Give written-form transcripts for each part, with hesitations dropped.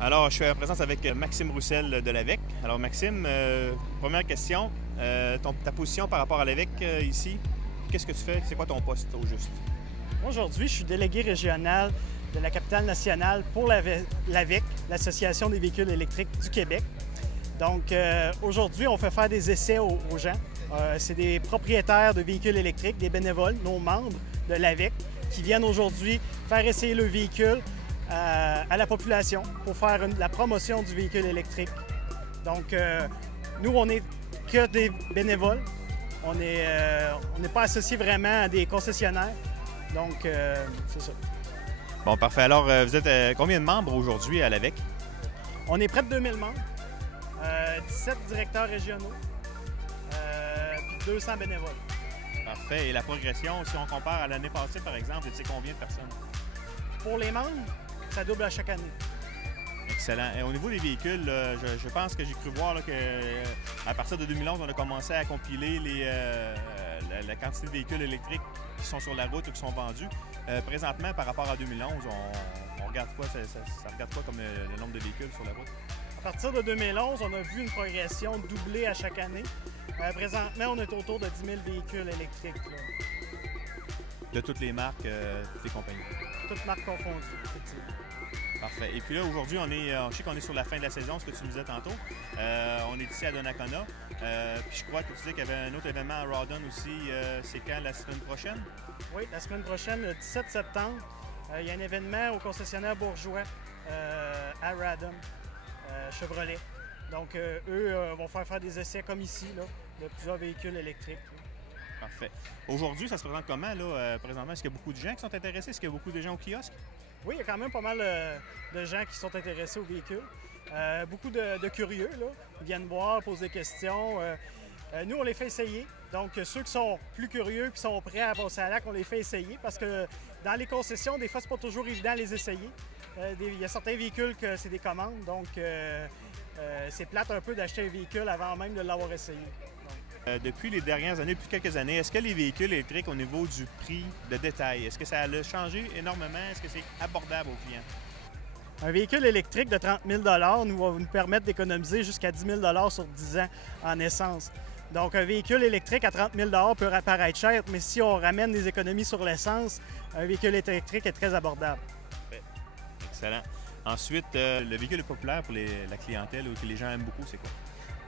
Alors, je suis en présence avec Maxime Roussel de l'AVEC. Alors, Maxime, première question. Ta position par rapport à l'AVEC ici, qu'est-ce que tu fais? C'est quoi ton poste au juste? Aujourd'hui, je suis délégué régional de la capitale nationale pour l'AVEC, l'Association des véhicules électriques du Québec. Donc, aujourd'hui, on fait faire des essais aux gens. C'est des propriétaires de véhicules électriques, des bénévoles, nos membres de l'AVEC, qui viennent aujourd'hui faire essayer le véhicule à la population pour faire la promotion du véhicule électrique. Donc, nous, on n'est que des bénévoles. On n'est pas associés vraiment à des concessionnaires. Donc, c'est ça. Bon, parfait. Alors, vous êtes combien de membres aujourd'hui à l'AVEC? On est près de 2000 membres, 17 directeurs régionaux, puis 200 bénévoles. Parfait. Et la progression, si on compare à l'année passée, par exemple, c'est combien de personnes? Pour les membres, ça double à chaque année. Excellent. Et au niveau des véhicules, je pense que j'ai cru voir qu'à partir de 2011, on a commencé à compiler la quantité de véhicules électriques qui sont sur la route ou qui sont vendus. Présentement, par rapport à 2011, on regarde quoi? Ça regarde quoi comme le nombre de véhicules sur la route? À partir de 2011, on a vu une progression doublée à chaque année. Présentement, on est autour de 10 000 véhicules électriques. Là. De toutes les marques, toutes les compagnies? Toutes marques confondues, effectivement. Parfait. Et puis là, aujourd'hui, je sais qu'on est sur la fin de la saison, ce que tu me disais tantôt. On est ici à Donnacona. Puis je crois que tu disais qu'il y avait un autre événement à Rawdon aussi. C'est quand, la semaine prochaine? Oui, la semaine prochaine, le 17 septembre, il y a un événement au concessionnaire bourgeois à Rawdon, Chevrolet. Donc, eux vont faire des essais comme ici, là, de plusieurs véhicules électriques. Là. Parfait. Aujourd'hui, ça se présente comment, là, présentement? Est-ce qu'il y a beaucoup de gens qui sont intéressés? Est-ce qu'il y a beaucoup de gens au kiosque? Oui, il y a quand même pas mal de gens qui sont intéressés aux véhicules. Beaucoup de curieux, là. Ils viennent voir, posent des questions. Nous, on les fait essayer. Donc, ceux qui sont plus curieux, qui sont prêts à passer à l'acte, on les fait essayer parce que dans les concessions, des fois, c'est pas toujours évident de les essayer. Il y a certains véhicules que c'est des commandes, donc c'est plate un peu d'acheter un véhicule avant même de l'avoir essayé. Depuis les dernières années, depuis quelques années, est-ce que les véhicules électriques au niveau du prix de détail, est-ce que ça a changé énormément? Est-ce que c'est abordable aux clients? Un véhicule électrique de 30 000 va nous permettre d'économiser jusqu'à 10 000 sur 10 ans en essence. Donc, un véhicule électrique à 30 000 peut apparaître cher, mais si on ramène des économies sur l'essence, un véhicule électrique est très abordable. Excellent. Ensuite, le véhicule populaire pour la clientèle ou que les gens aiment beaucoup, c'est quoi?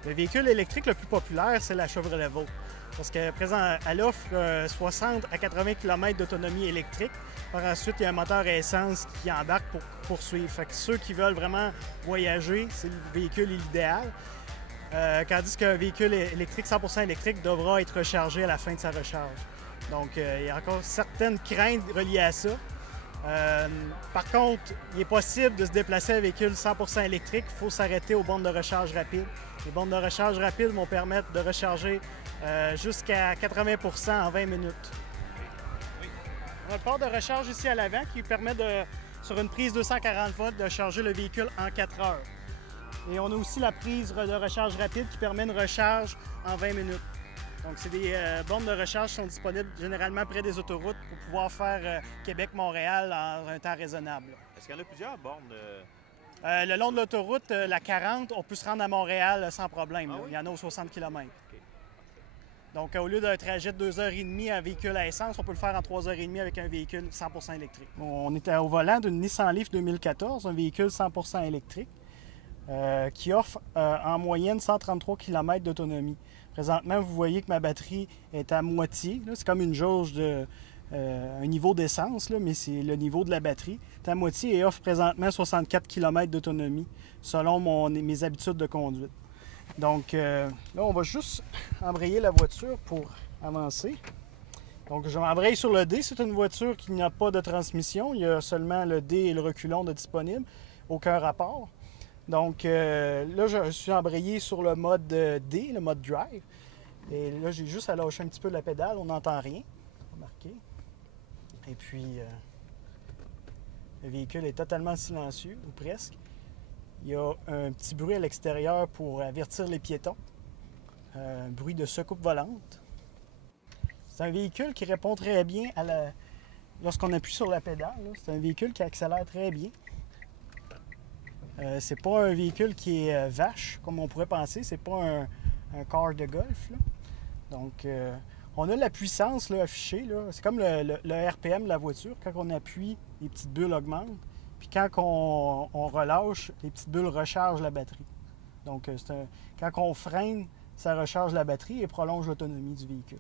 Le véhicule électrique le plus populaire, c'est la Chevrolet Volt. Parce qu'elle offre 60 à 80 km d'autonomie électrique. Par ensuite, il y a un moteur à essence qui embarque pour poursuivre. Fait que ceux qui veulent vraiment voyager, c'est le véhicule idéal. Tandis qu'un véhicule électrique, 100% électrique, devra être rechargé à la fin de sa recharge. Donc, il y a encore certaines craintes reliées à ça. Par contre, il est possible de se déplacer à un véhicule 100% électrique. Il faut s'arrêter aux bornes de recharge rapide. Les bornes de recharge rapide vont permettre de recharger jusqu'à 80% en 20 minutes. On a le port de recharge ici à l'avant qui permet, sur une prise 240 volts, de charger le véhicule en 4 heures. Et on a aussi la prise de recharge rapide qui permet une recharge en 20 minutes. Donc, c'est des bornes de recharge qui sont disponibles généralement près des autoroutes pour pouvoir faire Québec-Montréal en un temps raisonnable. Est-ce qu'il y en a plusieurs bornes? Le long de l'autoroute, la 40, on peut se rendre à Montréal sans problème. Ah oui? Il y en a aux 60 km. Okay. Donc, au lieu d'un trajet de 2h30 à véhicule à essence, on peut le faire en 3h30 avec un véhicule 100% électrique. On était au volant d'une Nissan Leaf 2014, un véhicule 100% électrique, qui offre en moyenne 133 km d'autonomie. Présentement, vous voyez que ma batterie est à moitié. C'est comme une jauge un niveau d'essence, mais c'est le niveau de la batterie. C'est à moitié et offre présentement 64 km d'autonomie selon mes habitudes de conduite. Donc là, on va juste embrayer la voiture pour avancer. Donc je m'embraye sur le D. C'est une voiture qui n'a pas de transmission. Il y a seulement le D et le reculon de disponible. Aucun rapport. Donc là, je suis embrayé sur le mode D, le mode drive. Et là, j'ai juste à lâcher un petit peu la pédale. On n'entend rien. Remarquez. Et puis, le véhicule est totalement silencieux, ou presque. Il y a un petit bruit à l'extérieur pour avertir les piétons. Un bruit de secoupe volante. C'est un véhicule qui répond très bien lorsqu'on appuie sur la pédale. C'est un véhicule qui accélère très bien. C'est pas un véhicule qui est vache, comme on pourrait penser. C'est pas un car de golf, là. Donc, on a la puissance là, affichée. C'est comme le RPM de la voiture. Quand on appuie, les petites bulles augmentent. Puis quand on relâche, les petites bulles rechargent la batterie. Donc, quand on freine, ça recharge la batterie et prolonge l'autonomie du véhicule.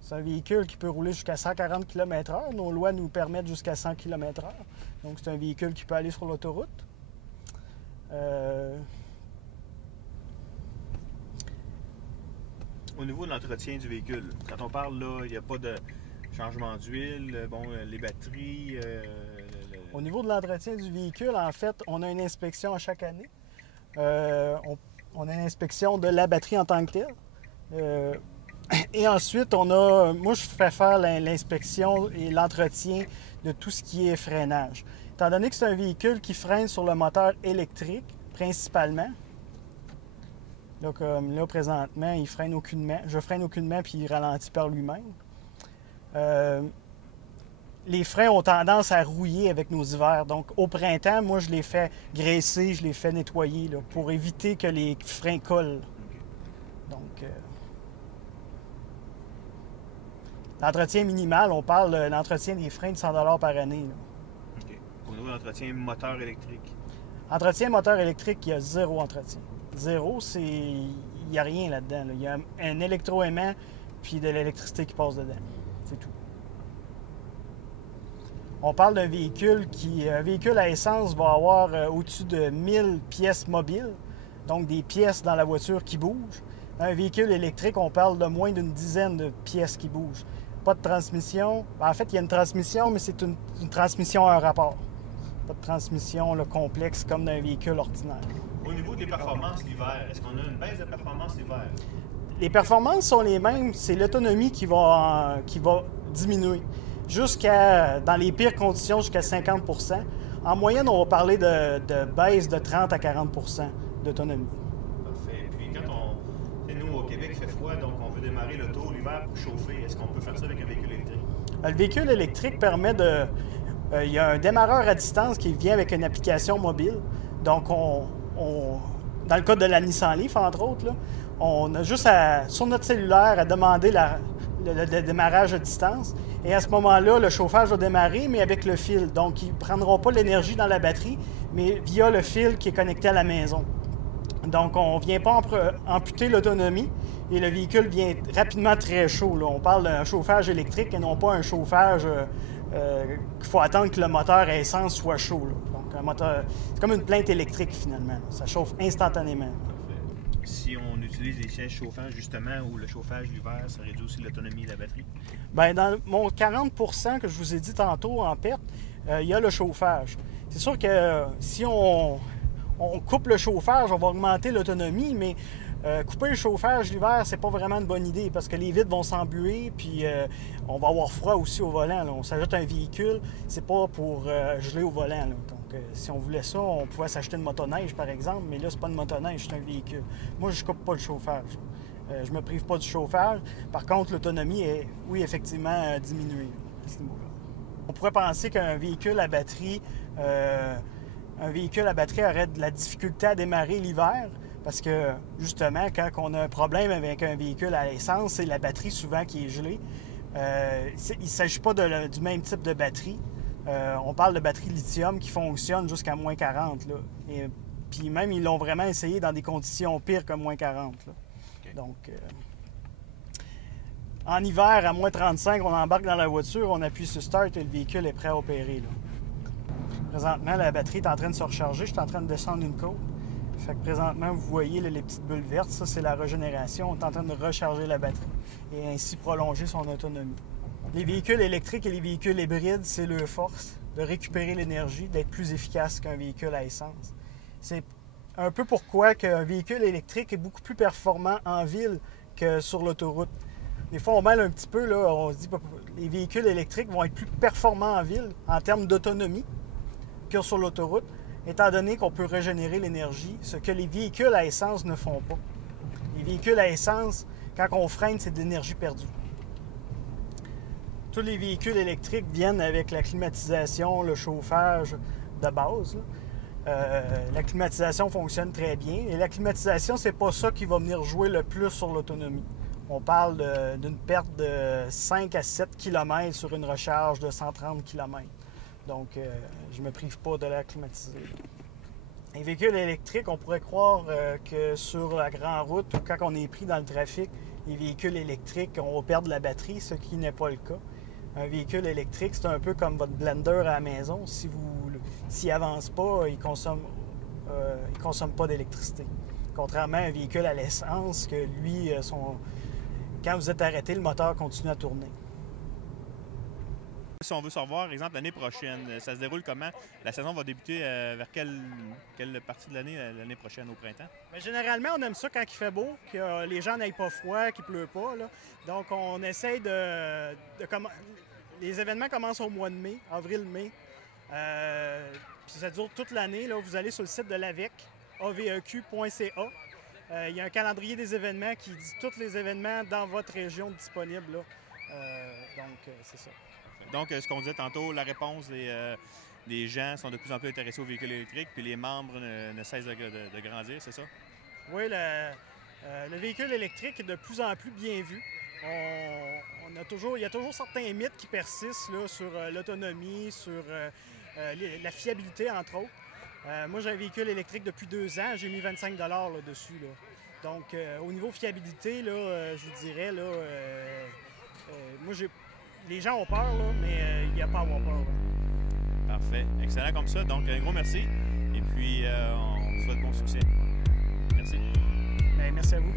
C'est un véhicule qui peut rouler jusqu'à 140 km/h. Nos lois nous permettent jusqu'à 100 km/h. Donc, c'est un véhicule qui peut aller sur l'autoroute. Au niveau de l'entretien du véhicule, quand on parle là, il n'y a pas de changement d'huile, bon, les batteries... Au niveau de l'entretien du véhicule, en fait, on a une inspection à chaque année. On a une inspection de la batterie en tant que telle. Et ensuite, moi, je fais faire l'inspection et l'entretien de tout ce qui est freinage. Étant donné que c'est un véhicule qui freine sur le moteur électrique, principalement, là, comme là, présentement, il freine aucunement. Je freine aucunement, puis il ralentit par lui-même. Les freins ont tendance à rouiller avec nos hivers. Donc, au printemps, moi, je les fais graisser, je les fais nettoyer là, pour éviter que les freins collent. Donc, l'entretien minimal, on parle de l'entretien des freins de 100 $ par année. Là. OK. Au niveau de l'entretien moteur électrique? Entretien moteur électrique, il y a 0 entretien. 0, il n'y a rien là-dedans. Là. Il y a un électroaimant puis de l'électricité qui passe dedans. C'est tout. On parle d'un véhicule un véhicule à essence va avoir au-dessus de 1000 pièces mobiles, donc des pièces dans la voiture qui bougent. Un véhicule électrique, on parle de moins d'une dizaine de pièces qui bougent. Pas de transmission. En fait, il y a une transmission, mais c'est une transmission à un rapport. Pas de transmission là, complexe comme dans un véhicule ordinaire. Au niveau des performances l'hiver, est-ce qu'on a une baisse de performance l'hiver? Les performances sont les mêmes, c'est l'autonomie qui va diminuer. Dans les pires conditions, jusqu'à 50 %. En moyenne, on va parler de baisse de 30 à 40 % d'autonomie. Parfait. Puis quand nous, au Québec, il fait froid, donc on veut démarrer l'auto l'hiver pour chauffer. Est-ce qu'on peut faire ça avec un véhicule électrique? Le véhicule électrique permet il y a un démarreur à distance qui vient avec une application mobile. Donc, dans le cas de la Nissan Leaf, entre autres, là, on a juste sur notre cellulaire à demander le démarrage à distance. Et à ce moment-là, le chauffage va démarrer, mais avec le fil. Donc, ils ne prendront pas l'énergie dans la batterie, mais via le fil qui est connecté à la maison. Donc, on ne vient pas amputer l'autonomie et le véhicule vient rapidement très chaud. Là. On parle d'un chauffage électrique et non pas un chauffage qu'il faut attendre que le moteur à essence soit chaud. Là. Donc, un moteur, c'est comme une plainte électrique finalement. Ça chauffe instantanément. Si on utilise les sièges chauffants, justement, ou le chauffage l'hiver, ça réduit aussi l'autonomie de la batterie? Bien, dans mon 40 % que je vous ai dit tantôt en perte, il y a le chauffage. C'est sûr que si on coupe le chauffage, on va augmenter l'autonomie, mais couper le chauffage l'hiver, c'est pas vraiment une bonne idée parce que les vitres vont s'embuer, puis on va avoir froid aussi au volant. Là. On s'ajoute un véhicule, c'est pas pour geler au volant. Là. Donc, si on voulait ça, on pouvait s'acheter une motoneige, par exemple, mais là, c'est pas une motoneige, c'est un véhicule. Moi, je coupe pas le chauffage. Je me prive pas du chauffage. Par contre, l'autonomie est, oui, effectivement, diminuée à ce niveau-là. On pourrait penser qu'un véhicule à batterie, aurait de la difficulté à démarrer l'hiver parce que, justement, quand on a un problème avec un véhicule à essence, c'est la batterie souvent qui est gelée. Il ne s'agit pas du même type de batterie. On parle de batterie lithium qui fonctionne jusqu'à moins 40. Là. Puis même, ils l'ont vraiment essayé dans des conditions pires que moins 40. Là. Okay. Donc, en hiver, à moins 35, on embarque dans la voiture, on appuie sur Start et le véhicule est prêt à opérer. Là. Présentement, la batterie est en train de se recharger. Je suis en train de descendre une côte. Fait que présentement, vous voyez là, les petites bulles vertes. Ça, c'est la régénération. On est en train de recharger la batterie et ainsi prolonger son autonomie. Les véhicules électriques et les véhicules hybrides, c'est leur force de récupérer l'énergie, d'être plus efficace qu'un véhicule à essence. C'est un peu pourquoi qu'un véhicule électrique est beaucoup plus performant en ville que sur l'autoroute. Des fois, on mêle un petit peu, là, on se dit que les véhicules électriques vont être plus performants en ville en termes d'autonomie que sur l'autoroute, étant donné qu'on peut régénérer l'énergie, ce que les véhicules à essence ne font pas. Les véhicules à essence, quand on freine, c'est de l'énergie perdue. tous les véhicules électriques viennent avec la climatisation, le chauffage de base. La climatisation fonctionne très bien. Et la climatisation, c'est pas ça qui va venir jouer le plus sur l'autonomie. On parle d'une perte de 5 à 7 km sur une recharge de 130 km. Donc, je ne me prive pas de la climatiser. Les véhicules électriques, on pourrait croire que sur la grande route ou quand on est pris dans le trafic, les véhicules électriques, on va perdre la batterie, ce qui n'est pas le cas. Un véhicule électrique, c'est un peu comme votre blender à la maison. S'il n'avance pas, il ne consomme pas d'électricité. Contrairement à un véhicule à l'essence, que lui, quand vous êtes arrêté, le moteur continue à tourner. Si on veut savoir, par exemple, l'année prochaine, ça se déroule comment? La saison va débuter vers quelle partie de l'année prochaine, au printemps? Mais généralement, on aime ça quand il fait beau, que les gens n'aillent pas froid, qu'il ne pleut pas. Là. Donc, on essaye les événements commencent au mois de mai, avril-mai. Puis ça dure toute l'année. Là. Vous allez sur le site de l'AVEC, aveq.ca. Il y a un calendrier des événements qui dit tous les événements dans votre région disponibles. Là. Donc, c'est ça. Donc, ce qu'on disait tantôt, la réponse des gens sont de plus en plus intéressés aux véhicules électriques, puis les membres ne cessent de grandir, c'est ça? Oui, le véhicule électrique est de plus en plus bien vu. Il y a toujours certains mythes qui persistent là, sur l'autonomie, sur la fiabilité, entre autres. Moi, j'ai un véhicule électrique depuis 2 ans, j'ai mis 25 $ là-dessus. Là. Donc, au niveau fiabilité, là, je vous dirais, là, moi, les gens ont peur, là, mais il n'y a pas à avoir peur. Là. Parfait. Excellent comme ça. Donc, un gros merci. Et puis, on vous souhaite bon succès. Merci. Bien, merci à vous.